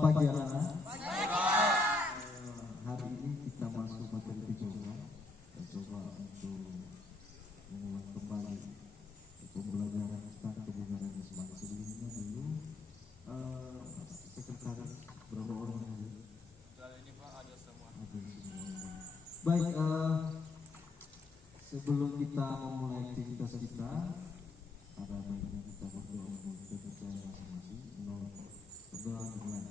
pagi anak-anak. Hari ini kita masuk materi kejauhan. Kita coba untuk mengulang kembali pembelajaran tentang kebenaran Islam. Sebelumnya dulu sekretaris berapa orang ini? Kali ini Pak ada semua. Baik, sebelum kita memulai aktivitas kita, ada baiknya kita berdoa untuk kepercayaan masing-masing. Berdoa dimulai.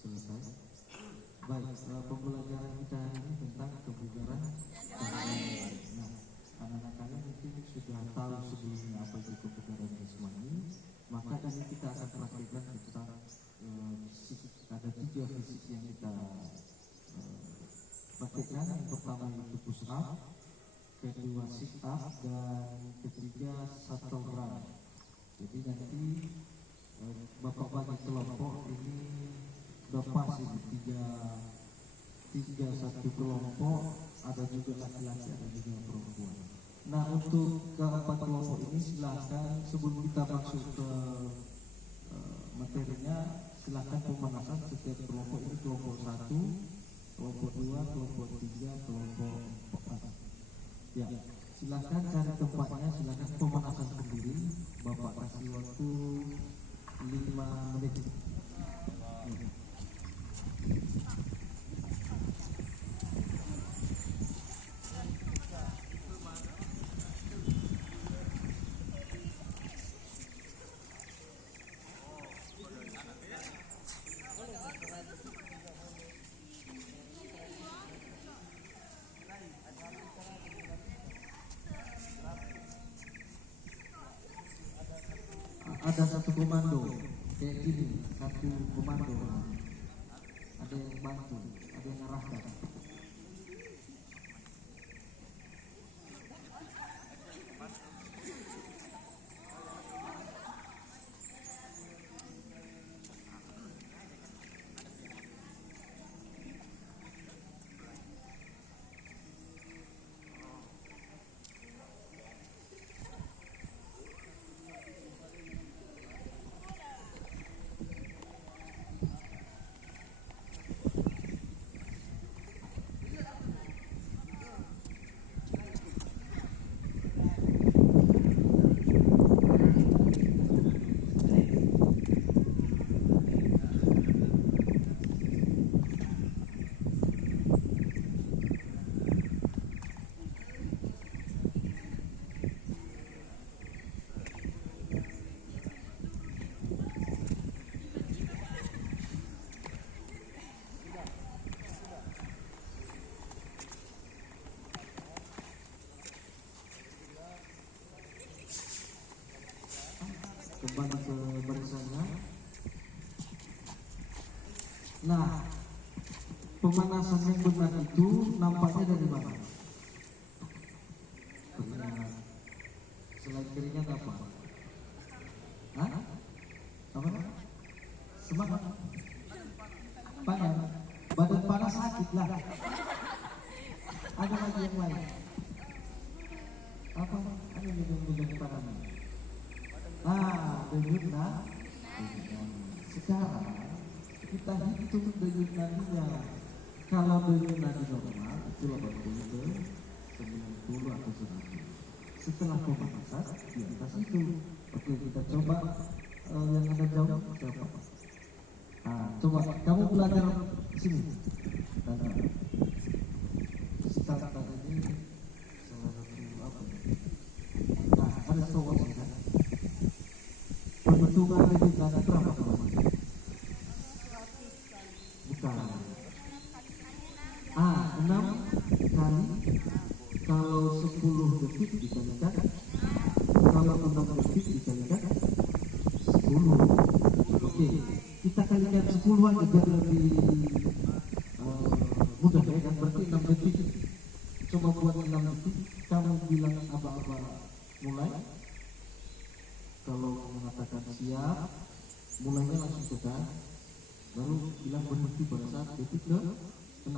Selesai. Baik, pembelajaran kita hari ini tentang kebugaran. Nah, anak-anak kalian mungkin sudah tahu sebelumnya apa itu kebugaran jasmani. Maka ini kita akan praktikkan tentang ada 3 fisik yang kita praktikkan. Yang pertama itu push up, kedua sit up, dan ketiga shuttle run. Jadi nanti Bapak bagi kelompok ini pas ini tiga satu kelompok, ada juga laki-laki, ada juga perempuan. Nah, untuk keempat kelompok ini silakan sebelum kita masuk ke materinya, silakan pemanasan setiap kelompok ini, kelompok 1, kelompok 2, kelompok 3, kelompok 4. Ya, silakan cari tempatnya, silakan pemanasan sendiri. Bapak kasih waktu 5 menit. Ada satu komando kayak gini, satu komando, ada yang bantu, ada yang ngarahkan. Kembali ke barisannya. Nah, pemanasan yang benar itu nampaknya dari mana? Keringat. Selain keringat apa? Hah? Apa? Semangat? Panas? Badan panas sakit lah. Ada lagi yang lain? Apa? Ada yang tangan. Denyut nadi. Sekarang kita hitung denyut nadinya. Kalau denyut nadi normal itu 80 ke 90 atau 100. Setelah pemanasan di atas itu. Oke, kita coba yang ada jauh siapa? Coba kamu belajar sini. Start tadi salah satu apa? Ada soal kan? Perhitungan denyut nadi berapa kalau? Bukan. 6 kali. Kalau 10 detik dikalikan, kalau 6 detik dikalikan 10. Oke, kita kalikan 10 aja biar lebih mudah ya kan. Berarti 6 detik. Coba buat 6 detik. Kamu bilang aba-aba mulai. Kalau mengatakan siap, mulainya langsung tekan, baru bilang berhenti pada saat detik ke-6.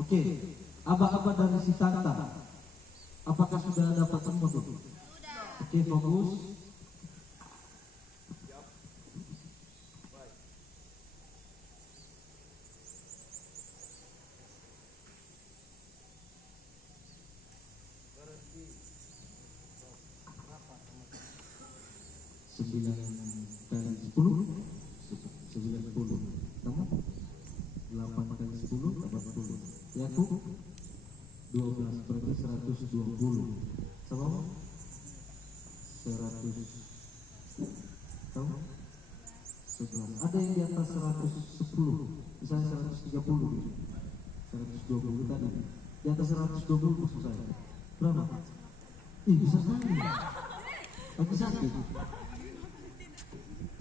Oke, aba-aba dari si Tanta, apakah sudah dapat semua tuh? Oke, fokus. Sembilan kali 10 90. Kamu 8 kali 10 80. Ya aku 12 berarti 120. Sama 100. Kamu 11. Ada yang di atas 110. Misalnya 130 gitu. 120 tadi. Di atas 120 maksud saya. Berapa? Ih, bisa sekali. Lagi sakit.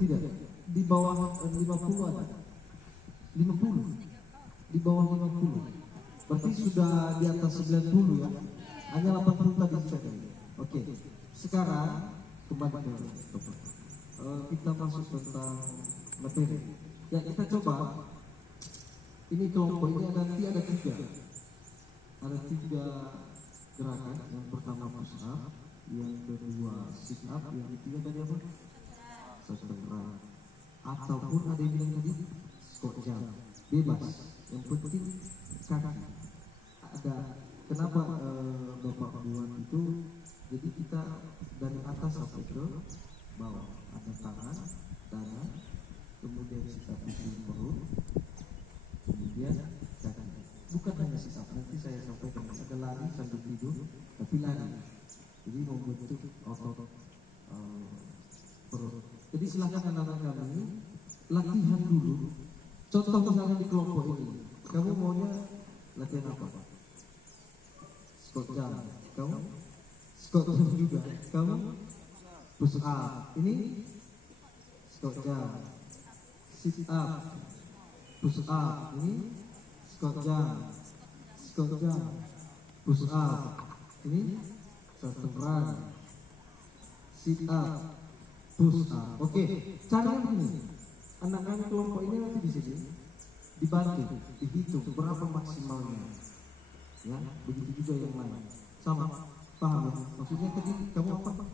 Tidak, di bawah 50 ada. 50. Di bawah 50. Berarti sudah di atas 90 ya. Hanya 80 tadi saja. Oke. Sekarang kembali ke topik. Kita masuk tentang materi. Ya, kita coba. Ini kelompok ini nanti ada 3. Ada 3 gerakan. Yang pertama push up, yang kedua sit up, yang ketiga tadi apa? Setengah. Ataupun ada yang bilang tadi squat jump. Bebas. Yang penting kaki. Ada kenapa Bapak buat itu? Jadi kita dari atas sampai ke bawah. Ada tangan, dada, kemudian kita pusing perut, kemudian kaki. Bukan hanya sit up, nanti saya sampaikan ada lari sambil tidur, tapi lari. Jadi membentuk otot perut. Jadi silakan anak-anak kami latihan dulu. Contoh misalnya di kelompok ini, kamu maunya latihan apa? Squat jump. Kamu squat jump juga. Kamu push up. Ini squat jump. Sit up. Push up. Ini squat jump. Squat jump. Push up. Ini satu run. Sit up. Push up. Oke, caranya begini. Anak-anak kelompok ini nanti di sini dibantu, dihitung berapa maksimalnya. Ya, begitu juga yang lain. Sama, paham ya? Maksudnya tadi kamu apa?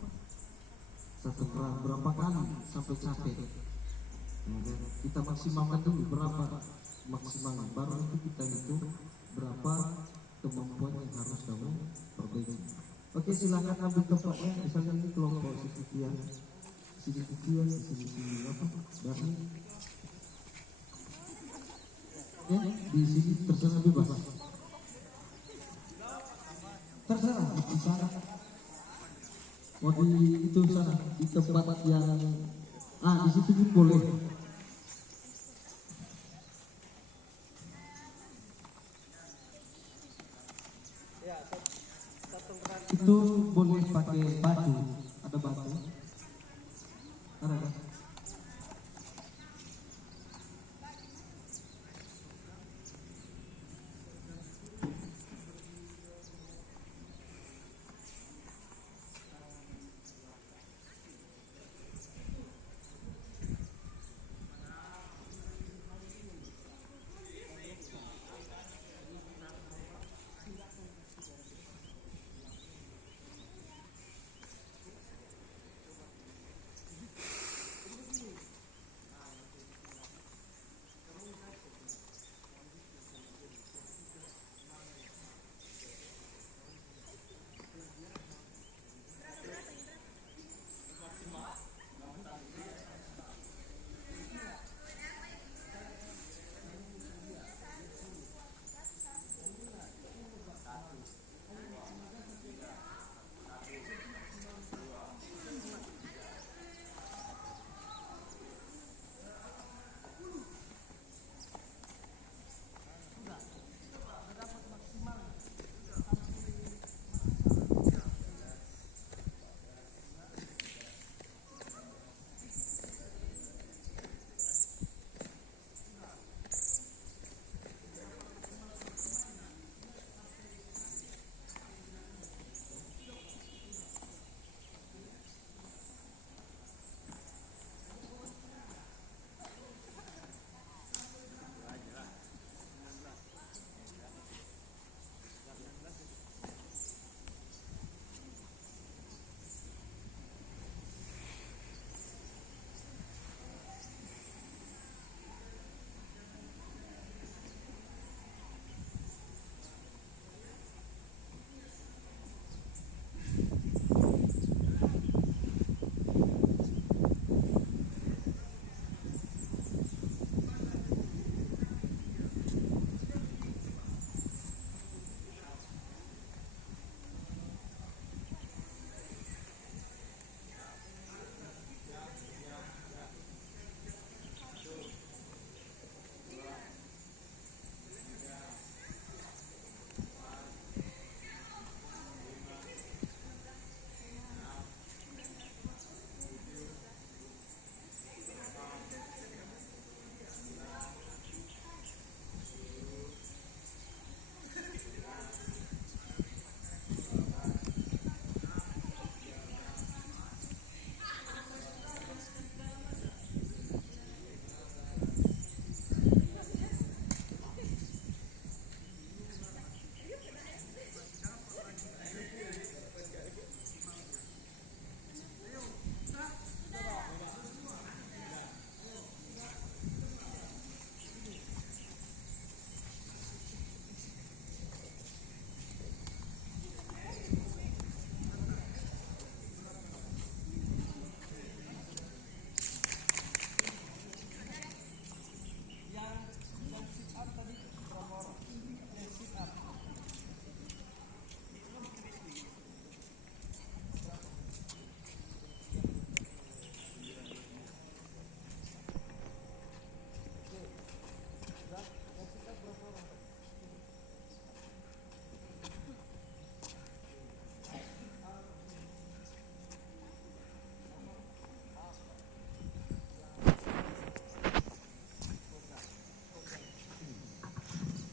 Satu run berapa kali sampai capek. Ya, kita maksimalkan dulu berapa maksimalnya. Baru nanti kita hitung berapa kemampuan yang harus kamu perbaiki. Oke, silakan ambil tempatnya. Misalnya ini kelompok sekian. Sini apa? Dari ya, di sini terserah bebas. Terserah di sana. Mau di itu sana di tempat yang di situ pun boleh. Itu boleh pakai batu. Ada batu. Ada kan?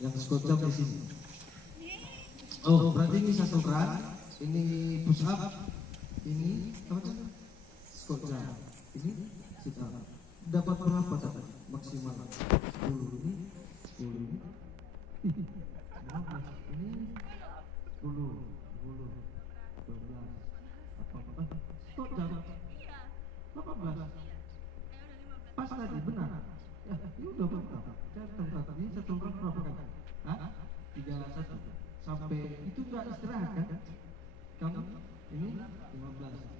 Yang squat jump di sini. Oh, berarti ini satu run, ini push up, ini apa tuh? Squat jump. Ini sit up. Dapat berapa dapat maksimal? 10 ini, 10 ini. Ih, 15 ini 10, 12, 18. Squat jump 18. Pas tadi benar. Ya, ini udah berapa? Ini satu run berapa kali? Hah? 31. Sampai itu enggak istirahat kan? Kamu ini 15,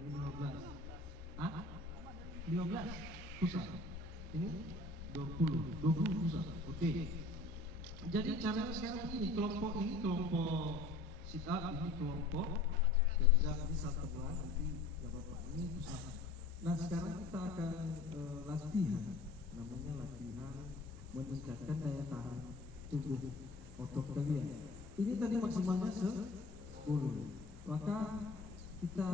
ini 15. Hah? 15 pusat. Ini 20 pusat. Oke. Jadi caranya sekarang begini, kelompok ini kelompok sit up, ini kelompok kerja ini satu bulan nanti dapat ini pusat. Nah sekarang kita akan latihan, namanya latihan meningkatkan daya tahan tubuh otot kalian. Ini tadi maksimalnya 10, maka kita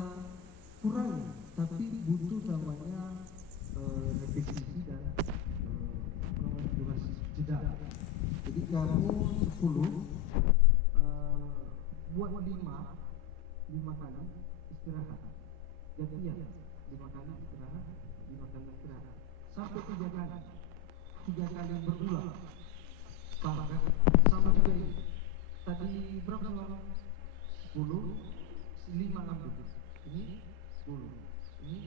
kurangi, tapi butuh namanya repetisi dan durasi jeda. Jadi kamu 10 buat 5 kali istirahat. Gantian 5 kali istirahat, 5 kali istirahat sampai 3 kali. 3 kali berulang. Sama kan? Sama juga ini. Tadi berapa lama? 10, 5 ambil. Ini 10. Ini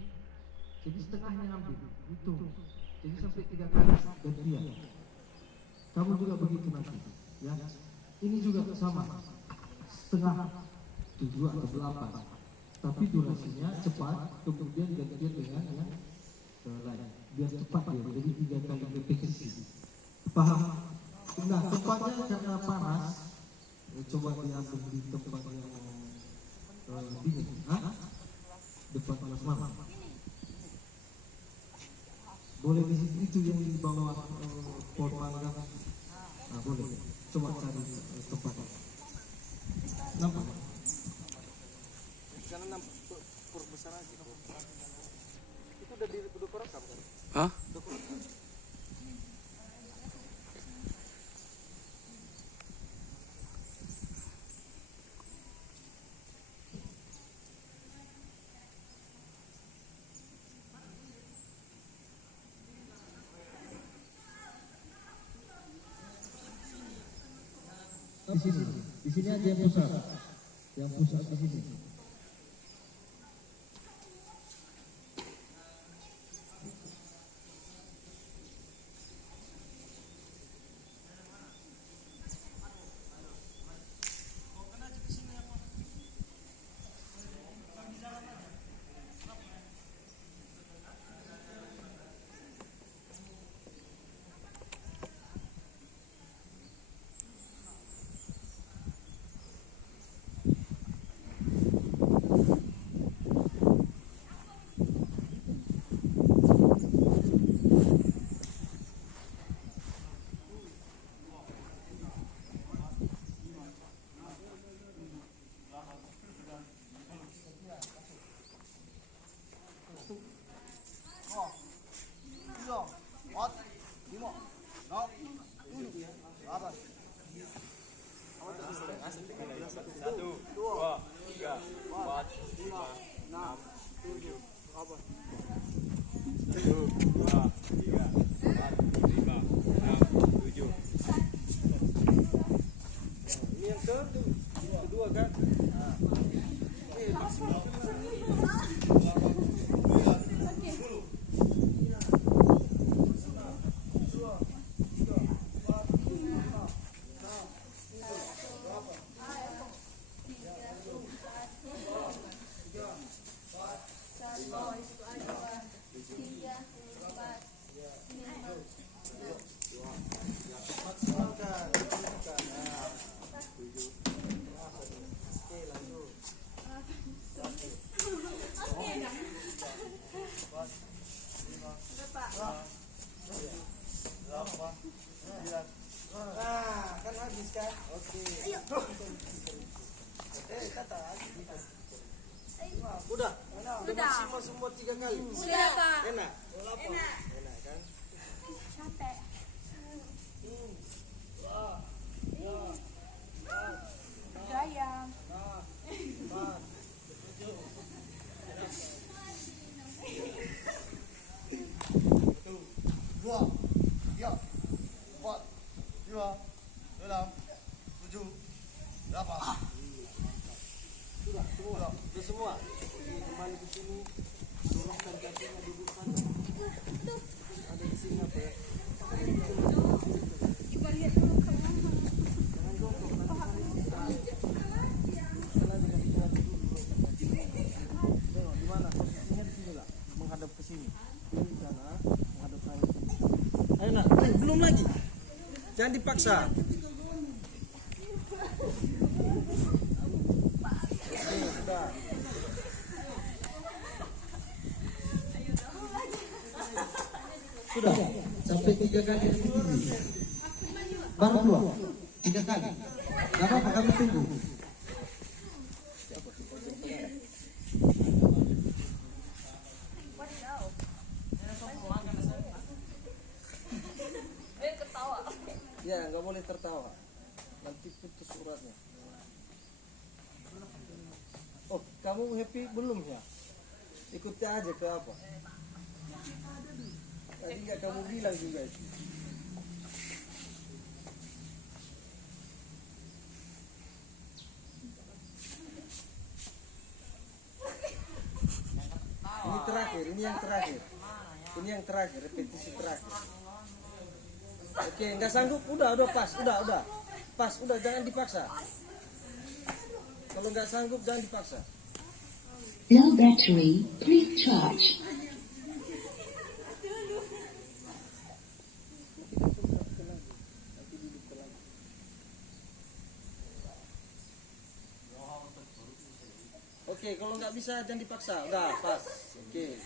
jadi setengahnya ambil. Hitung. Jadi sampai 3 kali gantian. Kamu juga begitu nanti. Ya. Ini juga sama. Setengah 7 atau 8. Tapi durasinya cepat, kemudian gantian dengan yang lain. Biar cepat ya. Jadi 3 kali repetisi. Paham? Nah, tempatnya karena panas. Coba diambil di tempat yang dingin. Hah? Depan panas mana? Boleh di situ itu yang di bawah pohon mangga. Nah, boleh. Coba cari tempat. Nampak? Karena nampak besar lagi. Itu udah perekam kan? Hah? Di sini aja yang pusat di sini. Udah maksimal semua 3 kali. Sudah, Pak. Enak. Enak. Enak kan? Capek. Gaya. Dua, tiga, empat, lima, enam, tujuh, delapan. Sudah semua. Kembali ke sini, luruskan kakinya, dudukkan. Ada di sini apa ya? Ibu lihat dulu ke mana. Jangan jongkok, nanti tengok di mana posisinya, di sini lah, menghadap ke sini. Ini di sana, menghadap sana. Ayo nak, belum lagi. Jangan dipaksa. Oke, sudah. Sudah sampai 3 kali repetisi. Baru keluar 3 kali. Gak apa-apa, kami tunggu. Ketawa. Ya, nggak boleh tertawa. Nanti putus uratnya. Oh, kamu happy belum ya? Ikuti aja ke apa? Tadi nggak kamu bilang juga itu. Ini terakhir, ini yang terakhir, repetisi terakhir. Oke, nggak sanggup, udah pas, pas, jangan dipaksa. Kalau nggak sanggup jangan dipaksa. Low battery, please charge. Oke, kalau nggak bisa jangan dipaksa, udah pas. Oke,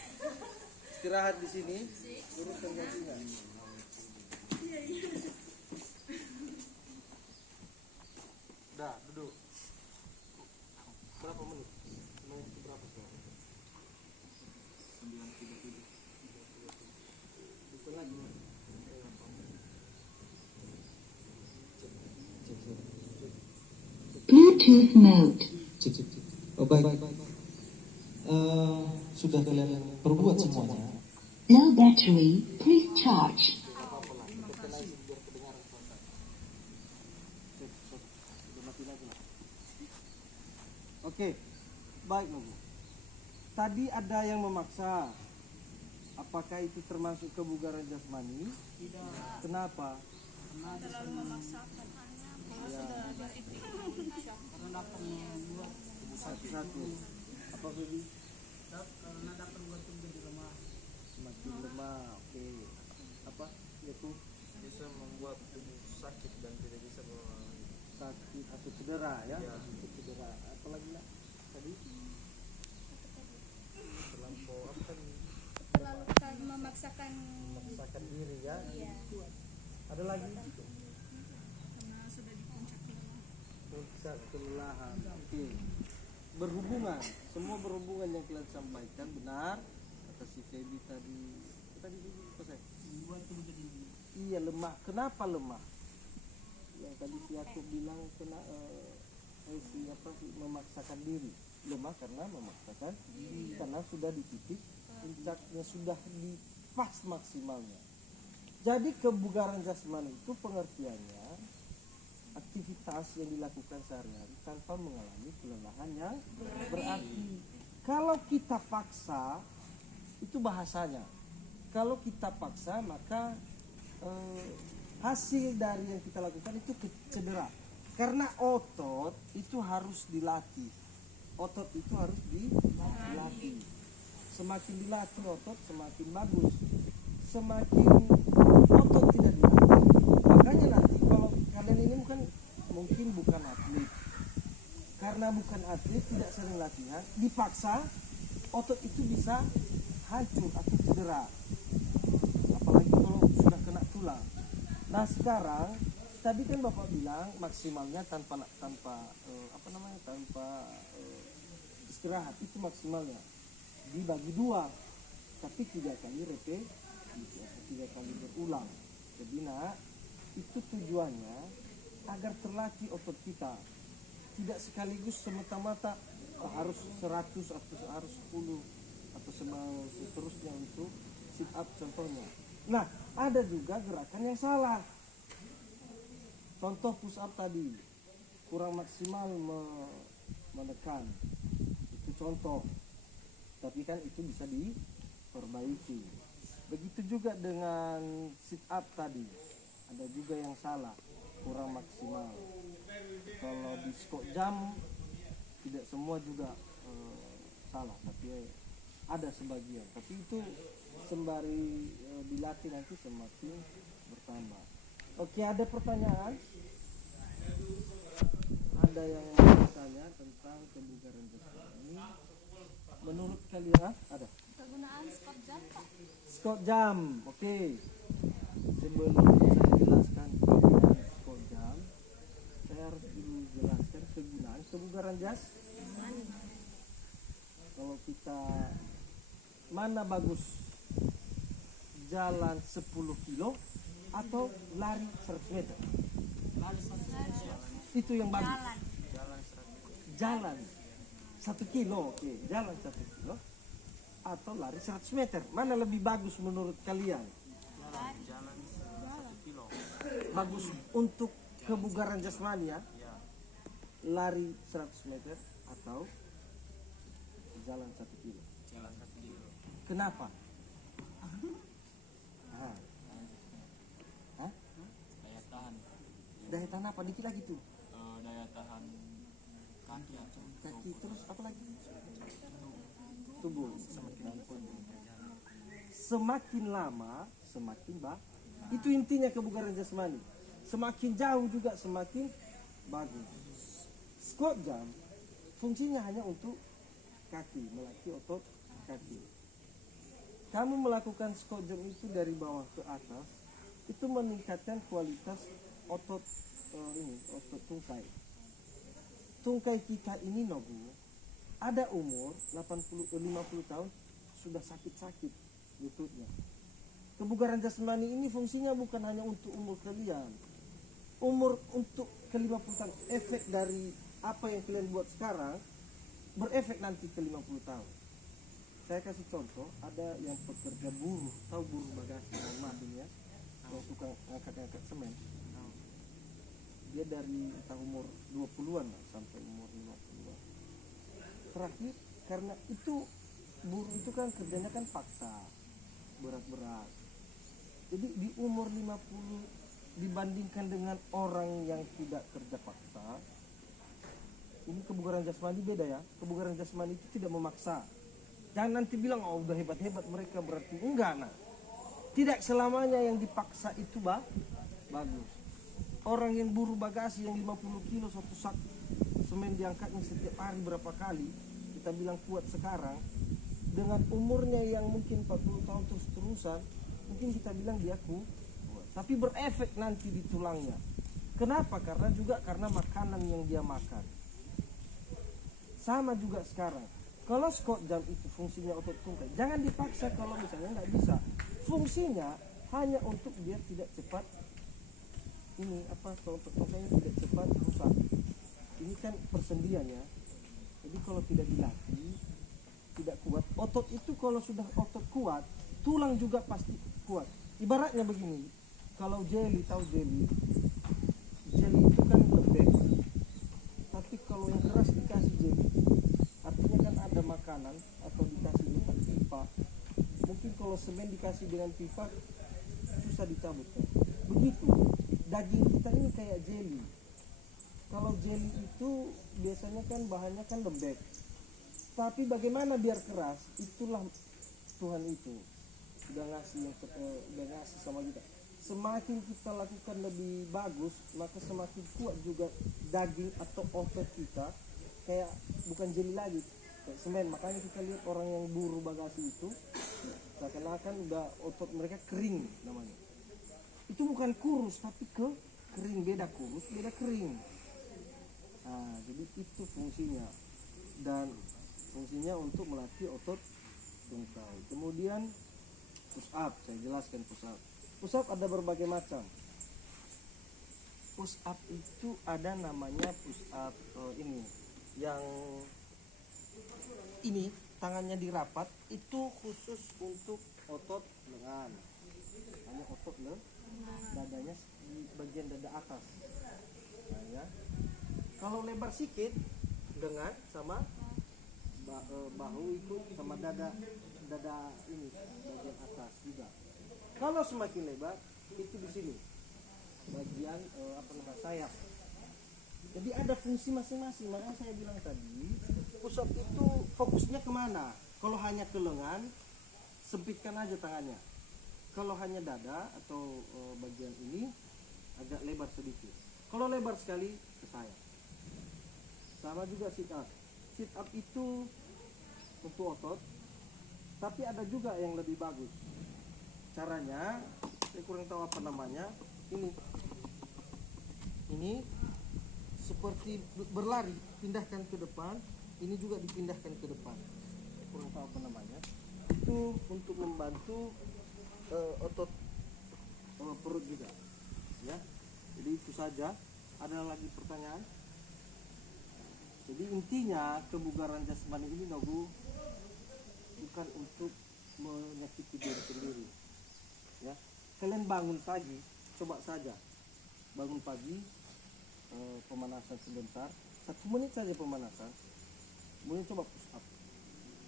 istirahat di sini, uruskan kakinya. Udah, duduk. Berapa menit? Menit berapa sekarang? 9:30. Duduk lagi. Bluetooth mode. Cek. Oh baik. Sudah kalian perbuat semuanya. Low battery, please charge. Oke, baik Nobu. Tadi ada yang memaksa. Apakah itu termasuk kebugaran jasmani? Tidak. Kenapa? Terlalu memaksakan anak. Sudah ada titik. Karena dapat membuat Satu-satu. Apa Baby? karena dapat buat menjadi lemah. Semakin lemah. Oke. Apa? Yaitu Bisa membuat tubuh sakit dan tidak bisa sakit atau cedera ya? Cedera. Apalagi lah tadi? terlampau apa kan Terlalu memaksakan. Memaksakan diri ya? Iya. Ada lagi? Karena sudah di puncak lelah. Puncak kelelahan. Oke. Berhubungan, semua berhubungan yang kalian sampaikan benar. Kata si Feby tadi apa saya? Membuat tubuh jadi Iya, lemah. Kenapa lemah? Yang tadi si aku bilang kena memaksakan diri. Lemah karena memaksakan diri. Karena sudah di titik puncaknya, sudah di pas maksimalnya. Jadi kebugaran jasmani itu pengertiannya aktivitas yang dilakukan sehari-hari tanpa mengalami kelelahan yang berarti. Kalau kita paksa, itu bahasanya. Kalau kita paksa maka hasil dari yang kita lakukan itu cedera. Karena otot itu harus dilatih. Otot itu harus dilatih. Semakin dilatih otot semakin bagus. Semakin otot tidak dilatih, makanya nanti kalau kalian ini mungkin bukan atlet, karena bukan atlet tidak sering latihan, dipaksa otot itu bisa hancur atau cedera, apalagi kalau sudah kena tulang. Nah sekarang tadi kan bapak bilang maksimalnya tanpa istirahat itu maksimalnya dibagi 2, tapi 3 kali repetisi, 3 kali berulang. Jadi nak itu tujuannya agar terlatih otot kita. Tidak sekaligus semata-mata harus 100 atau harus 10 atau seterusnya untuk sit up contohnya. Nah, ada juga gerakan yang salah. Contoh push up tadi, kurang maksimal menekan. Itu contoh. Tapi kan itu bisa diperbaiki. Begitu juga dengan sit up tadi. Ada juga yang salah, kurang maksimal. Kalau di squat jump tidak semua juga salah, tapi ada sebagian. Tapi itu sembari dilatih nanti semakin bertambah. Oke, ada pertanyaan? Ada yang mau bertanya tentang kebugaran jasmani? Menurut kalian ada? Kegunaan squat jump, Pak. Squat jump, oke. Sebelum saya jelaskan kegunaan squat jump, saya harus dulu jelaskan kegunaan kebugaran jasmani. Kalau kita mana bagus, jalan 10 kilo atau lari 100 meter? Itu yang bagus. Jalan 1 kilo, oke. Jalan 1 kilo atau lari 100 meter. Mana lebih bagus menurut kalian? Bagus untuk kebugaran jasmani ya? Lari 100 meter atau jalan 1 kilo? Jalan 1 kilo. Kenapa? Hah? Daya tahan. Daya tahan apa? Dikit lagi tuh. Daya tahan kaki atau Kaki terus apa lagi? Tubuh. Semakin lama semakin itu intinya kebugaran jasmani. Semakin jauh juga semakin bagus. Squat jump fungsinya hanya untuk kaki, melatih otot kaki. Kamu melakukan squat jump itu dari bawah ke atas, itu meningkatkan kualitas otot otot tungkai. Tungkai kita ini Nobu, ada umur 50 tahun sudah sakit-sakit lututnya. Kebugaran jasmani ini fungsinya bukan hanya untuk umur kalian. Umur untuk ke 50 tahun, efek dari apa yang kalian buat sekarang berefek nanti ke 50 tahun. Saya kasih contoh, ada yang pekerja buruh, tahu buruh bagasi Madin ya, yang suka ngangkat-ngangkat semen. Dia dari umur 20-an lah, sampai umur 50-an. Terakhir, karena itu buruh itu kan kerjanya kan paksa, berat-berat. Jadi di umur 50 dibandingkan dengan orang yang tidak kerja paksa, ini kebugaran jasmani beda ya. Kebugaran jasmani itu tidak memaksa. Jangan nanti bilang oh udah hebat-hebat mereka, berarti enggak. Nah, tidak selamanya yang dipaksa itu bagus. Orang yang buruh bagasi yang 50 kilo satu sak semen diangkatnya setiap hari berapa kali, kita bilang kuat sekarang, dengan umurnya yang mungkin 40 tahun terus-terusan, mungkin kita bilang dia kuat, tapi berefek nanti di tulangnya. Kenapa? Karena makanan yang dia makan. Sama juga sekarang. Kalau squat jump itu fungsinya otot tungkai, jangan dipaksa kalau misalnya nggak bisa. Fungsinya hanya untuk biar tidak cepat kalau otot tungkainya tidak cepat rusak. Ini kan persendian ya. Jadi kalau tidak dilatih, tidak kuat. Otot itu kalau sudah otot kuat, tulang juga pasti kuat. Ibaratnya begini, kalau jelly, tahu jelly? Jelly itu kan lembek. Tapi kalau yang keras dikasih jelly, artinya kan ada makanan atau dikasih dengan pipa. Mungkin kalau semen dikasih dengan pipa susah dicabut kan. Begitu, daging kita ini kayak jelly. Kalau jelly itu biasanya kan bahannya kan lembek. Tapi bagaimana biar keras? Itulah Tuhan itu udah ngasih sama kita. Semakin kita lakukan lebih bagus, maka semakin kuat juga daging atau otot kita. Kayak bukan jeli lagi, kayak semen. Makanya kita lihat orang yang buruh bagasi itu seakan-akan udah otot mereka kering namanya. Itu bukan kurus tapi kering, beda kurus beda kering. Nah, jadi itu fungsinya, dan fungsinya untuk melatih otot tungkai. Kemudian push up, saya jelaskan push up. Push up ada berbagai macam. push up itu ada namanya push up ini yang ini tangannya dirapat itu khusus untuk otot lengan, hanya otot dadanya di bagian dada atas. Nah, ya. Kalau lebar sedikit dengan sama bahu ikut sama dada ini bagian atas juga. Kalau semakin lebar itu di sini bagian sayap. Jadi ada fungsi masing-masing. Makanya saya bilang tadi push up itu fokusnya kemana? Kalau hanya ke lengan sempitkan aja tangannya. Kalau hanya dada atau bagian ini agak lebar sedikit. Kalau lebar sekali ke sayap. Sama juga sit up. Sit up itu untuk otot, tapi ada juga yang lebih bagus. Caranya, saya kurang tahu apa namanya. Ini seperti berlari, pindahkan ke depan. Ini juga dipindahkan ke depan. Saya kurang tahu apa namanya. Itu untuk membantu otot perut juga. Ya, jadi itu saja. Ada lagi pertanyaan? Jadi intinya kebugaran jasmani ini Nogu bukan untuk menyakiti diri sendiri. Ya, kalian bangun pagi, coba saja bangun pagi, pemanasan sebentar, 1 menit saja pemanasan, kemudian coba push up.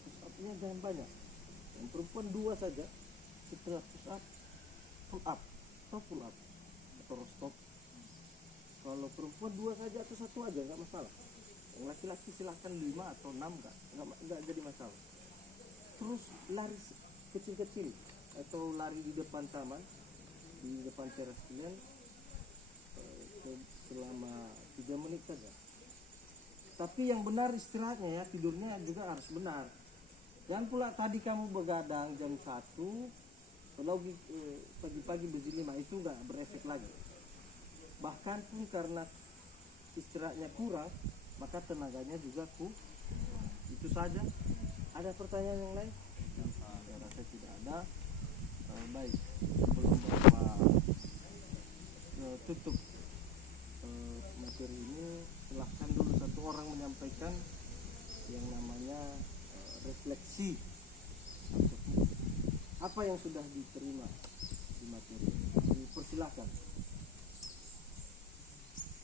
Push upnya jangan banyak. Yang perempuan 2 saja, setelah push up, pull up atau pull up atau stop. Kalau perempuan 2 saja atau 1 aja nggak masalah. Yang laki-laki silahkan 5 atau 6 nggak jadi masalah. Terus lari kecil-kecil atau lari di depan taman, di depan teras kalian selama 3 menit saja. Tapi yang benar istirahatnya ya, tidurnya juga harus benar. Jangan pula tadi kamu begadang jam 1, kalau pagi-pagi jam 5 itu nggak berefek lagi. Bahkan pun karena istirahatnya kurang, maka tenaganya juga itu saja. Ada pertanyaan yang lain? Saya rasa tidak ada. Baik, sebelum Bapak tutup materi ini, silahkan dulu satu orang menyampaikan yang namanya refleksi. Apa yang sudah diterima di materi ini? Dipersilahkan.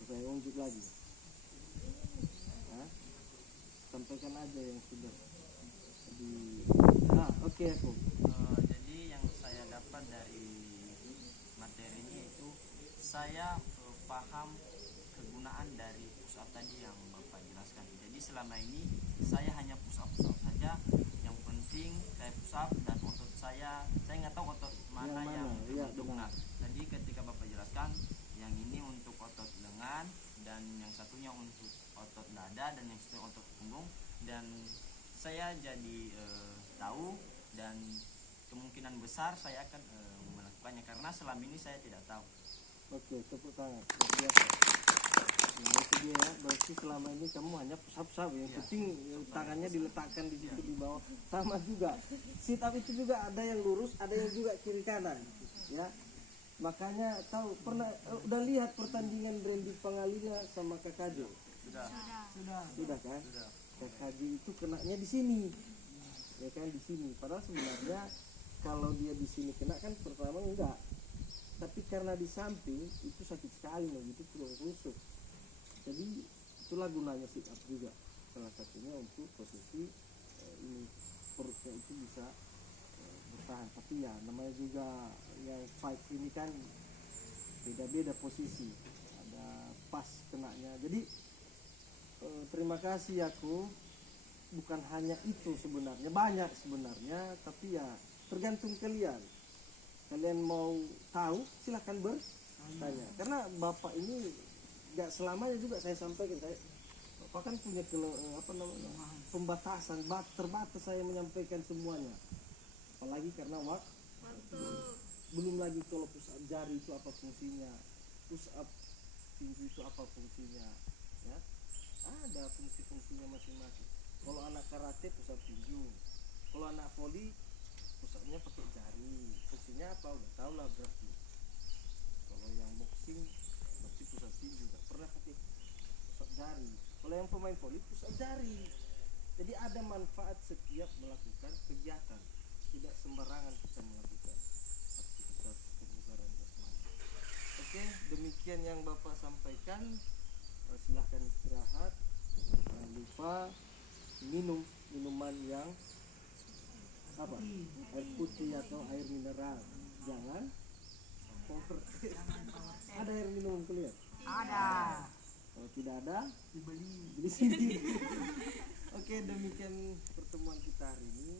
Saya unjuk lagi. Sampaikan aja yang sudah oke. Aku Jadi yang saya dapat dari materi ini itu saya paham kegunaan dari push up tadi yang Bapak jelaskan. Jadi selama ini saya hanya push up saja. Yang penting saya push up dan otot saya nggak tahu otot mana yang untuk. Nah, tadi ketika Bapak jelaskan yang ini untuk otot lengan dan yang satunya untuk otot dada dan yang satu otot punggung, dan saya jadi tahu dan kemungkinan besar saya akan melakukannya karena selama ini saya tidak tahu. Oke, tepuk tangan. Luar biasa. Nah, itu dia ya. Berarti selama ini kamu hanya push up yang penting tangannya diletakkan di situ di bawah. Sama juga. Sit up itu juga ada yang lurus, ada yang juga kiri kanan. Ya. Makanya tahu pernah udah lihat pertandingan Brandy Pangalila sama Kak Jo? Sudah kan? Kak Jo itu kenanya di sini. Ya kan di sini. Padahal sebenarnya kalau dia di sini kena kan pertama enggak. Tapi karena di samping itu sakit sekali loh, gitu tulang rusuk. Jadi itulah gunanya sit up juga. Salah satunya untuk posisi ini perutnya itu bisa bertahan. Tapi ya namanya juga yang fight ini kan beda-beda posisi, ada pas kenanya. Jadi terima kasih aku. Bukan hanya itu sebenarnya, banyak sebenarnya, tapi ya tergantung kalian mau tahu silahkan bertanya. Karena Bapak ini gak selamanya juga saya sampaikan, Bapak kan punya pembatasan, terbatas saya menyampaikan semuanya, apalagi karena waktu. Belum lagi kalau push up jari itu apa fungsinya, push up tinju itu apa fungsinya, ya ada fungsi-fungsinya masing-masing. Kalau anak karate push up tinju, kalau anak volley push upnya pakai jari, fungsinya apa udah tahu lah berarti. Kalau yang boxing berarti pusat tinju, nggak pernah pakai pusat jari. Kalau yang pemain voli pusat jari. Jadi ada manfaat setiap melakukan kegiatan. Tidak sembarangan kita melakukan aktivitas kebugaran jasmani. Oke, demikian yang Bapak sampaikan. Silahkan istirahat. Jangan lupa minum minuman yang apa? Air putih atau air mineral. Jangan power. Ada air minum clear? Ada. Kalau tidak ada, beli sendiri. Oke, demikian pertemuan kita hari ini.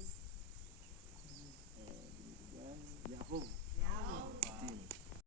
Demikian Yahoo.